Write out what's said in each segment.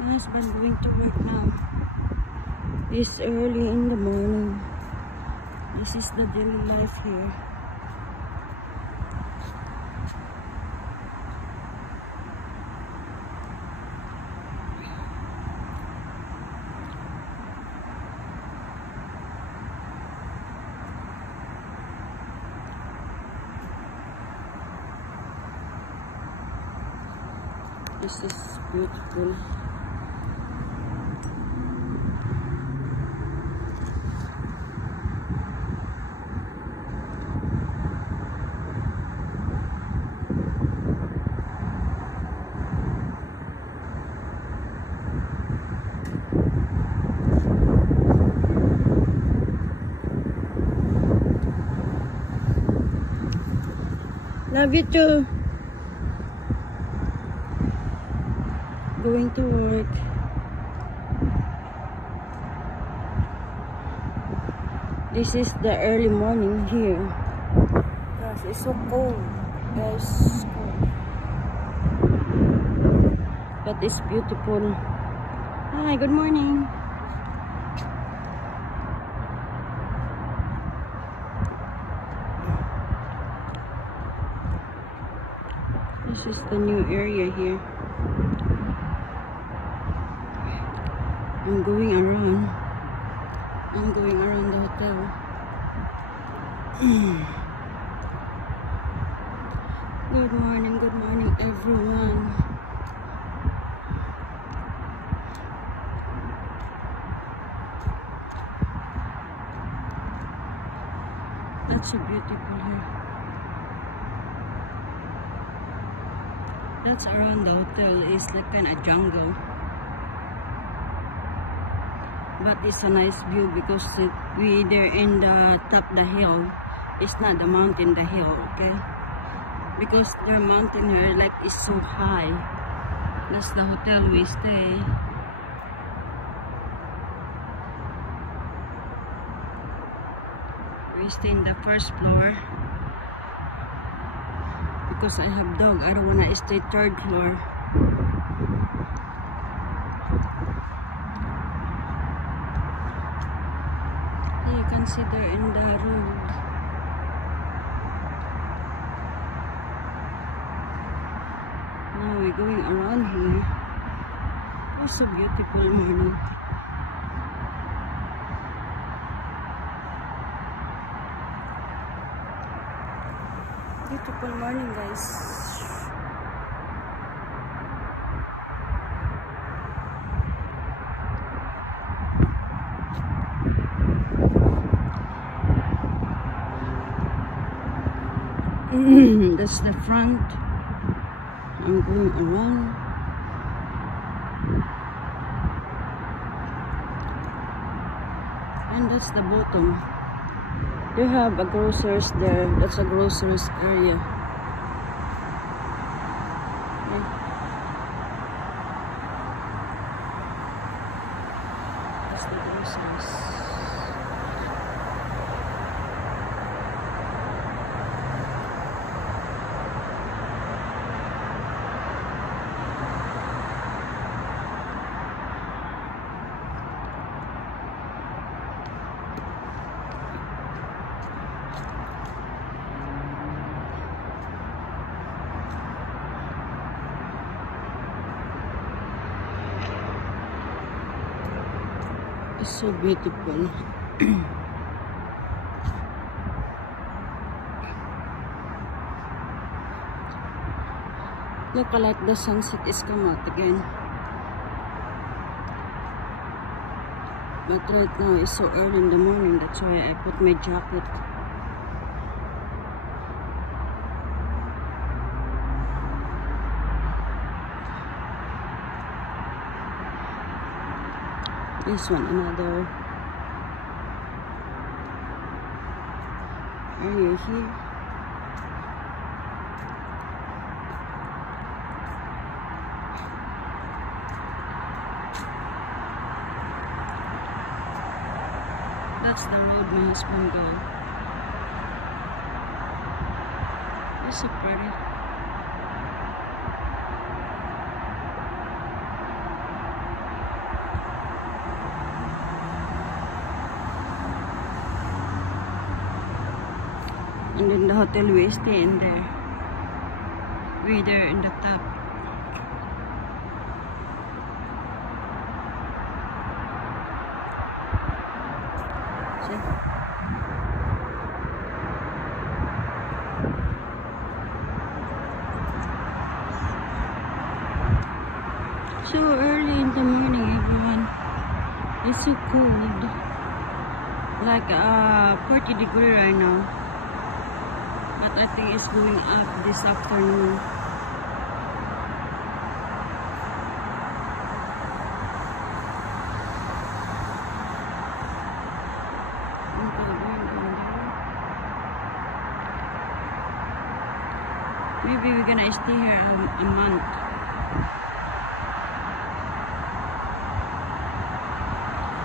My husband going to work now. It's early in the morning. This is the daily life here. This is beautiful. Love you too. Going to work. This is the early morning here. Gosh, it's so cold. Guys, cold. But it's beautiful. Hi, good morning. This is the new area here. I'm going around the hotel. Good morning everyone. That's so beautiful here. That's around the hotel. It's like kind of jungle. But it's a nice view because we there in the top the hill. It's not the mountain, the hill, okay? Because the mountain here like is so high. That's the hotel we stay. We stay in the first floor. Because I have dog, I don't wanna stay third floor. You can see there in the road. Now we're going around here. It's so beautiful morning. Beautiful morning, guys. That's the front. I'm going around. And that's the bottom. You have a groceries there. That's a groceries area. Okay. That's the groceries. It's so beautiful. Look like the sunset is come out again. But right now it's so early in the morning, that's why I put my jacket. This one, another area here. That's the road my husband go. It's so pretty. And then the hotel we stay in there. We there in the top. See? So early in the morning, everyone. It's so cold. Like 40 degrees right now. But I think it's going up this afternoon. Maybe we're gonna stay here a month.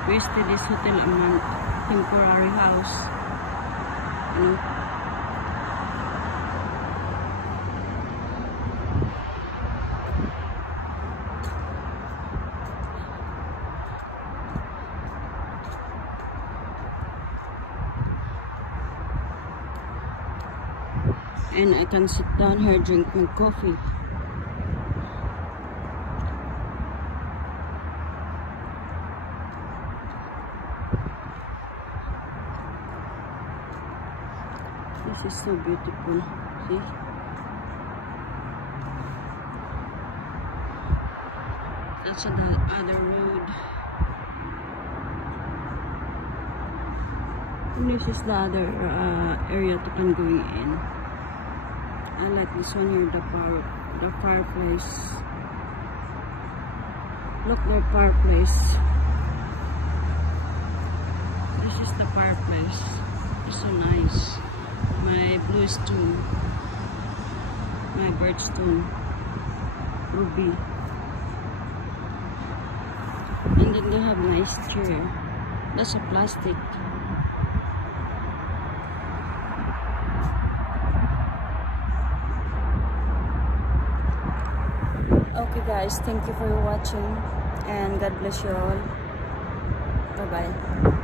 We stay this hotel a month. Temporary house. You know? And I can sit down here drinking coffee. This is so beautiful. See? That's the other road. And this is the other area to can going in. I like this one here, the fireplace. Look, the fireplace. This is the fireplace. It's so nice. My blue stone, my birchstone, ruby. And then they have nice chair. That's a plastic. Okay guys, thank you for watching and God bless you all. Bye bye.